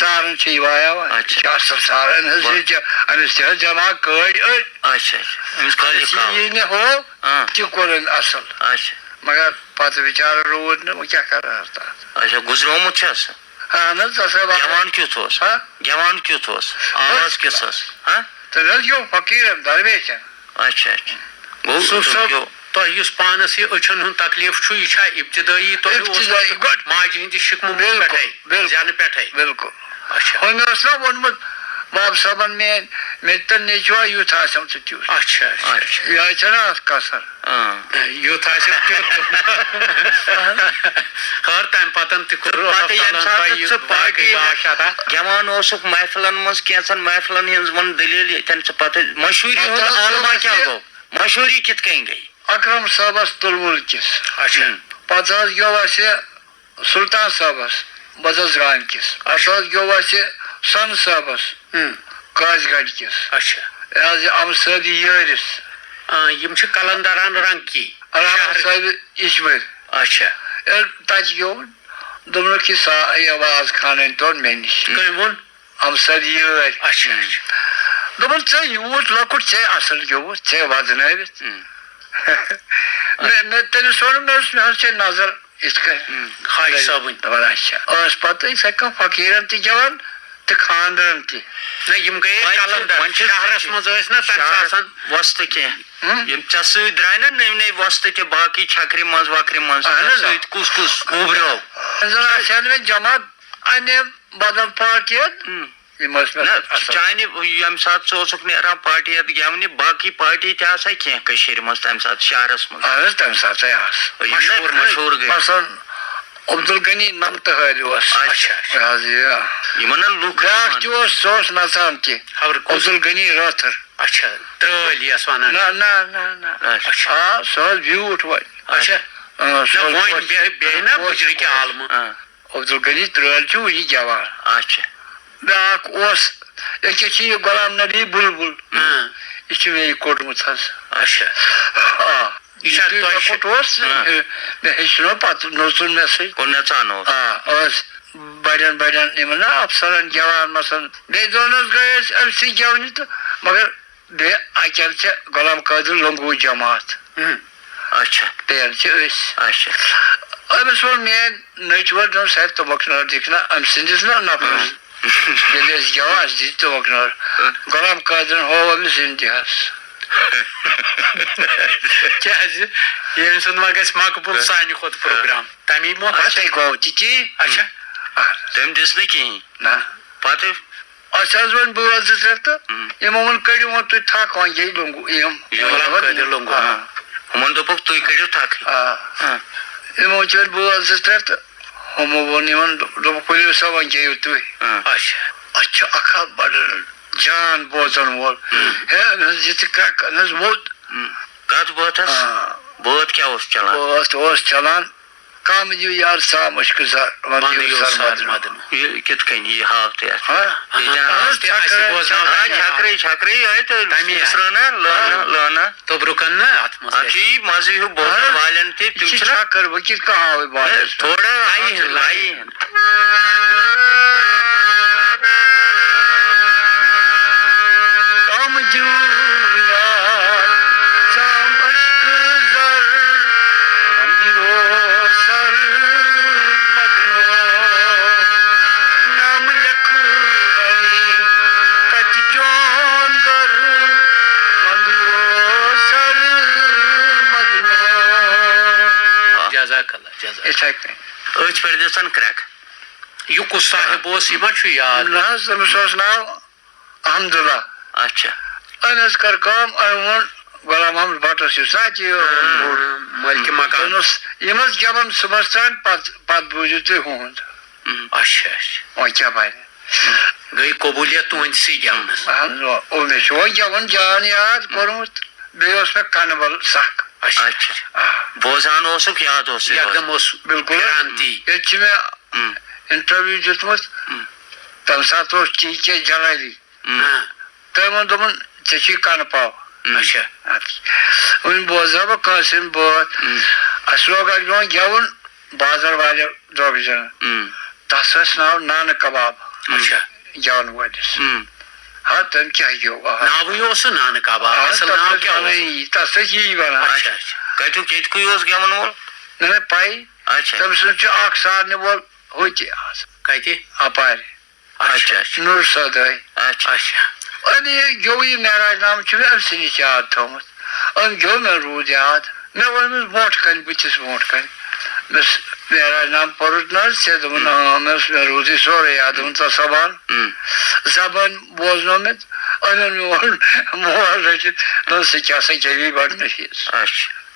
सारन छ यवाया अच्छा सारन हज अमिस छ जमा कड़ अच्छा अमिस खाली का ये ने हो कि कोरन असल अच्छा मगर पत विचार रोड न क्या कर रहा था अच्छा गुजरोमुत छस हां न तसे जवान क्यों थोस जवान क्यों थोस आवाज किसस हां तो न जो फकीर दरवेश अच्छा वो सब तो इस पानस ये अचन हुन तकलीफ छु इछा इब्तिदाई तो माज हिंद शिकम पेठै जान पेठै बिल्कुल अच्छा होनसना वनमत बाप सबन में तन नेचवा यूथ आसम तु अच्छा अच्छा या चना कसर यूथ आसम हर टाइम पतन त पार्टी जवान ओसुक महफिलन मस कैसन महफिलन हिंज मन दलील तन से पता मशहूरी हुन आलमा क्या गो मशहूरी कित कहीं गई अकरम साहबस तुलमुल किस अच्छा पचास गवासे सुल्तान साहबस बजस गान किस पचास गवासे सन साहबस काजगढ़ किस अच्छा आज हम सदी यारिस यम छ कलंदरान रंग की शहर साहब ईश्वर अच्छा तज गो दोनों की सा आवाज खाने तो मेनिश कौन हम सदी यार अच्छा दोनों से यूट लकुट से असल गो से वाजनाय मैं तेरे सोन में उसमें से नजर इसका खाई साबुन बड़ा अच्छा और पता ही सका फकीरन ती जवान ते खानदान ती न यम गए कलंदर शहरस मज न तनसान वस्त के यम चसु द्रायना नई वस्त के बाकी छकरी मज वकरी मज सहित कुस उबरो जरा शन में जमात अने बदल पार्टी चाने यम सात सोसुक नेरा पार्टी गेवने बाकी पार्टी ते क्या कशीर मज तम सात शहरस मज तम सात मशहूर गई मसन अब्दुल गनी नम तहरी अच्छा यमन लुक सोस नसान के अब्दुल गनी राथर अच्छा त्रल यस वनान ना ना ना ना अच्छा सो ब्यूट व अच्छा ना वन बेना बुजरी के आलम अब्दुल गनी त्रल छु ये जवान अच्छा बाक ओस एक छी गुलाम नबी बुलबुल इसी में कोट मुथस अच्छा इशा तो फोटोस ने हिस्नो पात नोसुन में से कोन चानो ओस बड़न बड़न निमना अफसरन जवान मसन दे दोनों गए एफसी जवानी तो मगर दे आचल से गुलाम कादर लंगू जमात अच्छा तेर से अच्छा अब सो में नेचुरल नो सेट तो बक्सनर दिखना हम सिंदिस ना Beleza, eu acho de tocar. Agora cadran hova bisindias. Kaz, ये सुनवा के makbul sani khod program. Tami mo अच्छा को चिची अच्छा तुम जिसने की ना पाते असज वन बुआ जसरता ये मोमन कड़ी मो तो था कौन ये लोगो ये लोंगो हमन तो पक तो कड़ी था ये मो चल बुआ जसरता हम वो निमन दो कोई सब के तो अच्छा अच्छा अखा बड़ जान बोझन वो है जित का नस बहुत बहुत क्या उस चलान बहुत चलान काम जो यार सा मुश्किल सा मदन ये कित कहीं ये हाफ ते हां छाकरे छाकरे है तो मिश्रण लाना तो ब्रुकन ना अच्छी मजे हो बहुत वालन थे तुम छाकर वकील कहां है बात थोड़ा लाई काम जो यार सा मुश्किल जर अंधिरो सर मदनो नाम लिख गई कच चोन कर अंधिरो सर मदनो जज़ाकल्लाह जज़ा ऐसा उच परदेसन क्रैक यू को साहिब बोस यमा छु याद ना समझोस ना अल्हम्दुलिल्लाह अच्छा अनस कर काम अमन गुलाम हम बाटो से साची मलक मकान यमस जबम सुबस्तान पत बुजुते होंद अच्छा ओ क्या भाई गई कबूलियत तो इनसे जानस ओ में शो जवन जान याद करूत बेयोस में कानबल साक अच्छा बोजान ओसुक याद ओसे एकदम ओस बिल्कुल क्रांति एच में इंटरव्यू जुतमत तमसा तो चीचे जलाली तमन दमन चची कान पाओ अच्छा उन बोझा कासिम बहुत असलोगा जो जवन बाजार वाले जो भी जन तसस नाव नान कबाब अच्छा गेवन वलिस हाँ तम क्या नावुय ओस नानक आबा असल नाव क्या तस यी वन अच्छा कतु केतकुय ओस गेवन वोल न पाई अच्छा तम सुख सारने वोल होती कति अपार अच्छा नूर सदाई अच्छा अच्छा अने जो ये महाराज नाम अमसनी याद थोमुत अम जो मे रूद याद मे वन मोट कन बुचिस मोट कन मस महाराज नाम परुत न से मस मे रूदी सोरे याद उन जबान जबान बोजनो में अनन मोल रचित न से क्या से जवी बढ़ने अच्छा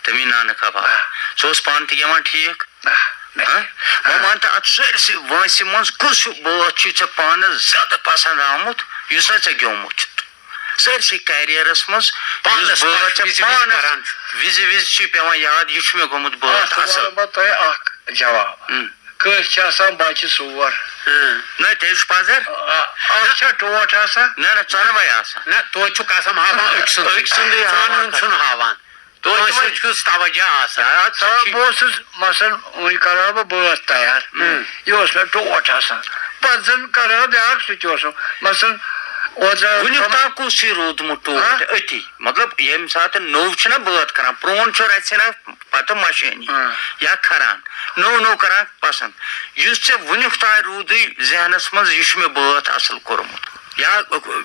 तमी नानक आबा सोस पान त गेवन ठीक मानता अत सरसी वंसि मज कुस बोत चे पान ज्यादा पसंद आमुत युस ना चे ग्योमुत सरसी कैरियरस मज विज विज पेवान याद यह मे गोमुत बोत असल जवाब कस बच्चे सोर न ते पजर टोट न चनवे ना तो हावान अक सुन हावान तवज्जो बस मसन वन कर बस तैयार यह मे टोट पे कर ब्या सह मसन वुनिक कुस रूदमुत टोट अति मतलब यम सात नौ ना बात कर प्रोन रचना पत मशीनी या खरान नौ नौ कर पसंद युस चे वुनिक ता रूद जहनस मज यह मे बात असल कोरमुत या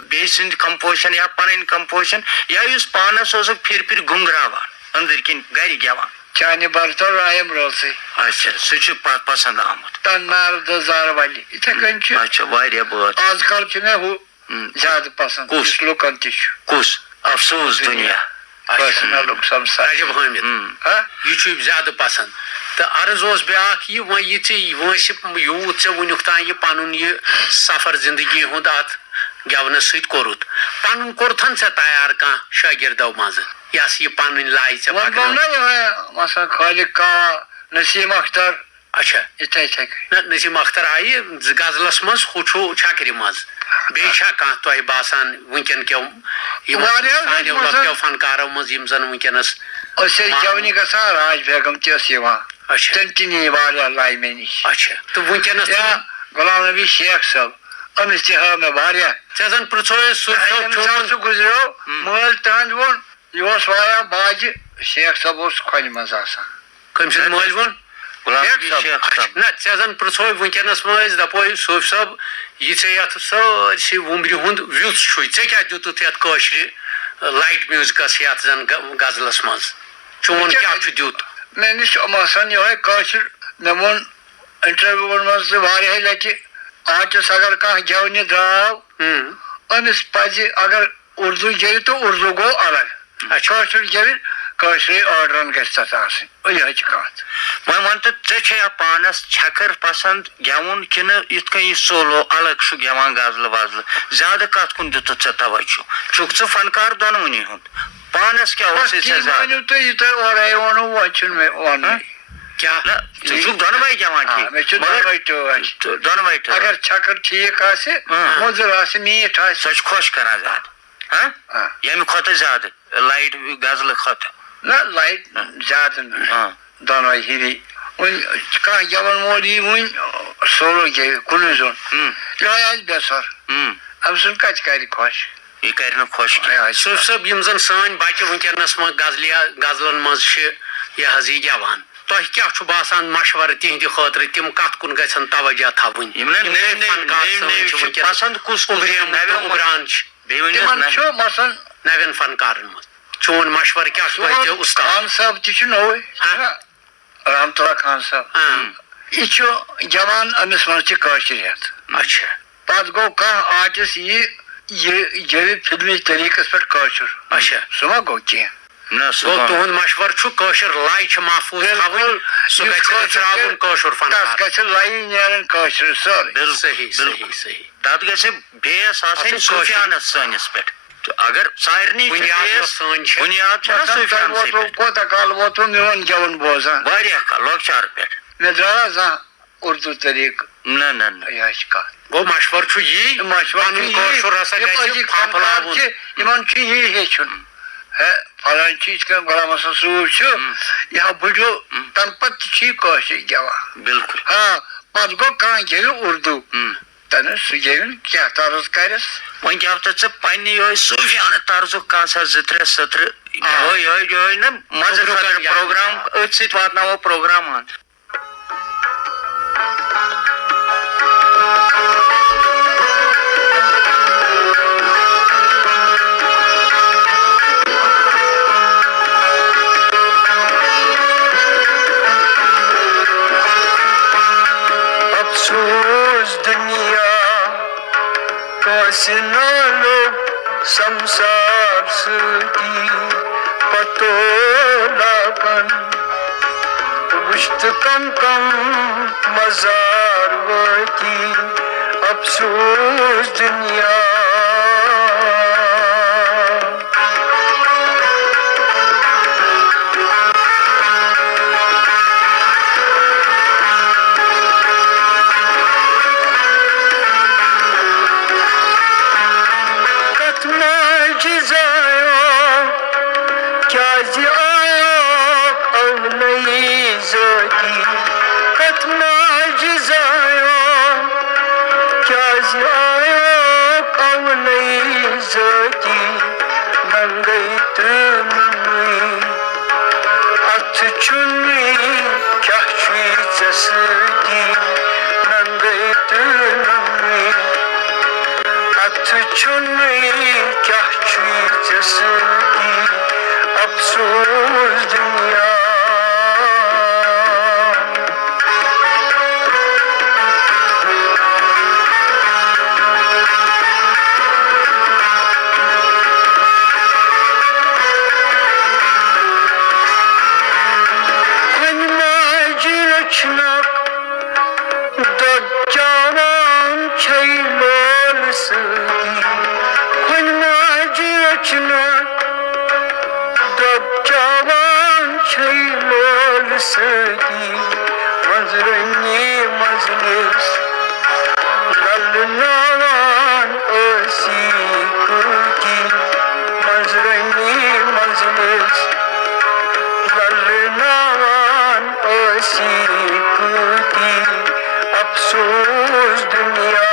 बे सिंद कंपोजिशन या पन कंपोजिशन या युस पानस फिर फिर गुंगरावान अंदर किन गर गेवान चाने बरतो रायम रोसे अच्छा सह पसंद आमुत तन्नार दजार वाली इथे कन अच्छा वारिया बात आजकल मे हु ज्यादा पसंद कुस लुकन कुस अफसोस दुनिया पर्सनल रजब हामिद यह ज्यादा पसंद तो अर्ज ओस ब्याख यह वो ये यूत ऐ वुनिक तान यह पन यह सफर जिंदगी हुंद अत गेवनस सत कोरुत पन कोरथन ऐ तैयार कह शागिर्दो मज यस यह पन लाई ऐसा खालिक का नसीम अख्तर अच्छा इथे नसीम अख्तर आई गजलस मज हु छकरि मज बेछा कह तुह बासान वुनकन क्यों क्यों फनकारों मज यम जन वुनकनस जवनी गसा राज बेगम तस तम ती वारिया लाई मे निश अच्छा तो वुनकनस गुलाम नबी शेख साहब अमिस तह मे वारिया ऐ जन प्रो गुजरो मल तहद वोन यह वाया बाज शेख साहब खोन मज कम मल वोन ना ऐ जन प्रो वुनकनस मज दपो सूफ साहब यह ये सारी वुम्ब्रि हुंद व्युस ऐ क्या दितुत ये लाइट म्यूजिकस ये जन गजलस मज चोन क्या दित मे निश मसान यह मे वो इंटरव्यू मज लट आर्टिस अगर कह गेवनि द्राव अमिस पज अगर उर्दू गेव तो उर्दू गो अलग कशर गेव कशर ऑर्डरन गह कत वो वन तो ऐ पानस छकर पसंद गेवन किन इत सोलो अलग गेवान गजल वजल ज्यादा कत कुन दित तवज्जो चुक च फनकार दोनवनी हुंद पानस क्या क्या दोनवे गेवान दोनवे अगर छकर ठीक मुजुर मीठ सह खुश कर ज्यादा यम खुद ज्यादा लाइट गजल खुद ना लाइट ज्यादा दोनवे हिवी कह गेवन मोल यी वन सोलो गे कुन जोन यह बेसर अब सुन कत कर खुश यह कर खुश सूफ साहब यम जन सान बच्चे वुनकनस मज गजलन मज यह गेवान तुह क्या बासान मशवर तिहद खतर तिम कत कुन गन तवज्जो थवन पसंद कुस उबरान नवन फनकार मज चोन मशवर क्या उस्ताद खान साहब तह नौ रामतुल्ला खान साहब यह जवान अमिस मज अच्छा पत गो कह आर्टिस ये फिल्मी तरीकस पे अच्छा सह मा गो कह तुहद मशवर कशर लाई महफूज थवन सह लाई नीरन कशर सही सही सही तथ बेस सूफियानस सानिस पे अगर सारनी बुनियाद कोता काल वोत मोन गेवन बोजान लॉकचार पे मे द्रा उर्दू तरीक न यह कत गो मशवर यह हेचुन है फलान चीज का गुलाम हसन सूफ यह बुझो तम पे गेवा बिल्कुल हाँ पत गो कह गेव उर्दू तने सुगेविन क्या तारस करस वही क्या तो पानी यो सूफियान तारजो कांसा जित्रे सत्र यो ना मजा प्रोग्राम अच्छी बात ना वो प्रोग्राम आन अफसोस दुनिया कासिना लोग संसार सती पतोलापन विश्त कम कम मजार वती अफसोस दुनिया अफसोस दुनिया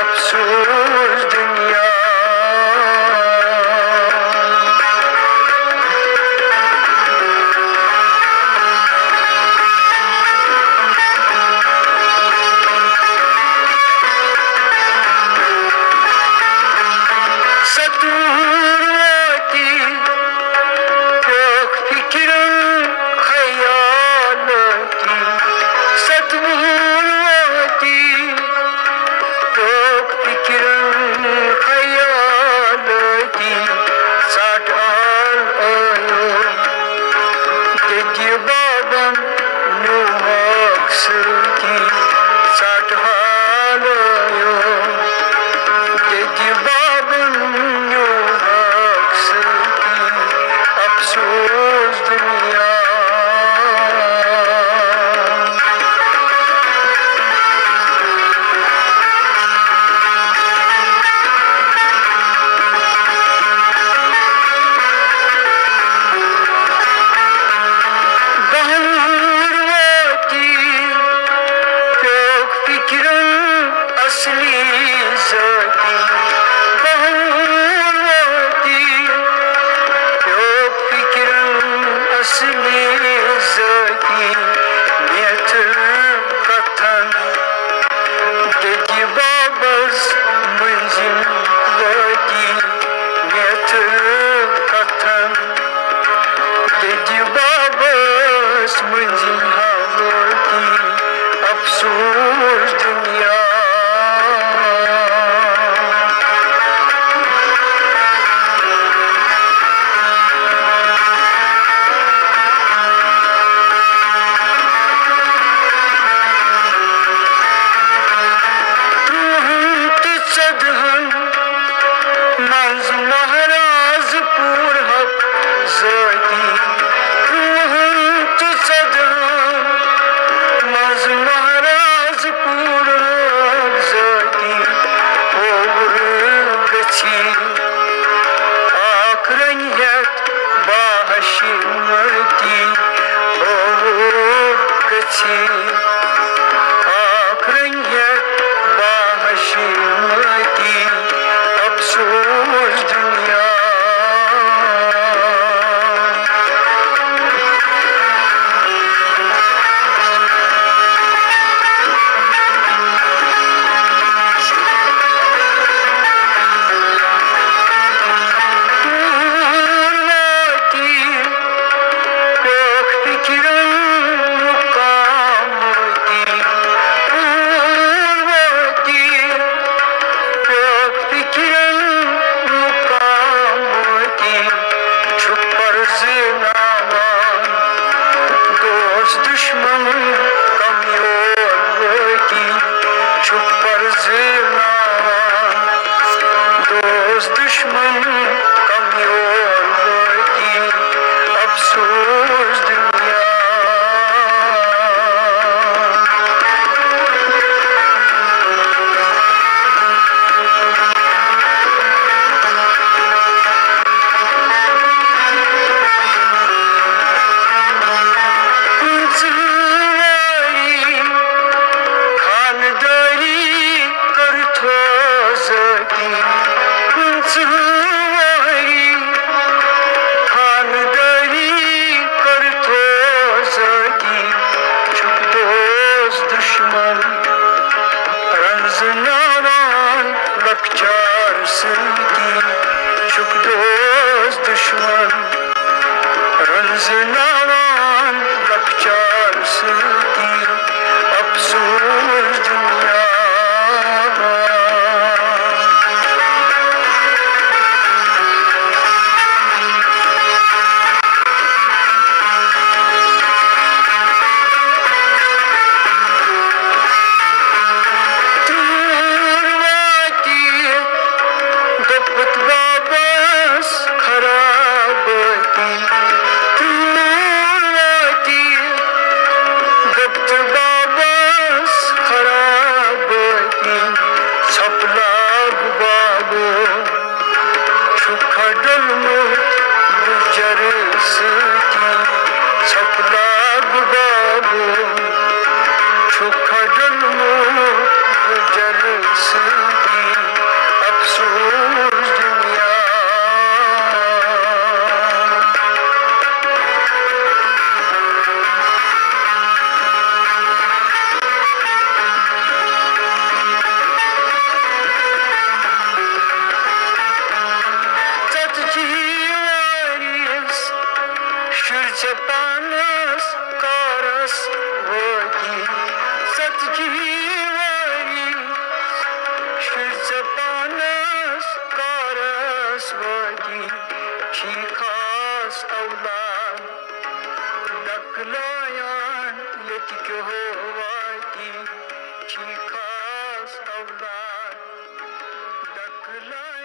अफसोस दुनिया छुप पर ज़िनावान दोस्त दुश्मन कमज़ोर बाकी अफसोस दुनिया Rınzınavan bakçarsın ki absürt dünya Turvati dapat babas kharabati Panas karas vagi satjivari panas karas vagi chikhas aulad daklayan yetki hovati chikhas aulad daklayan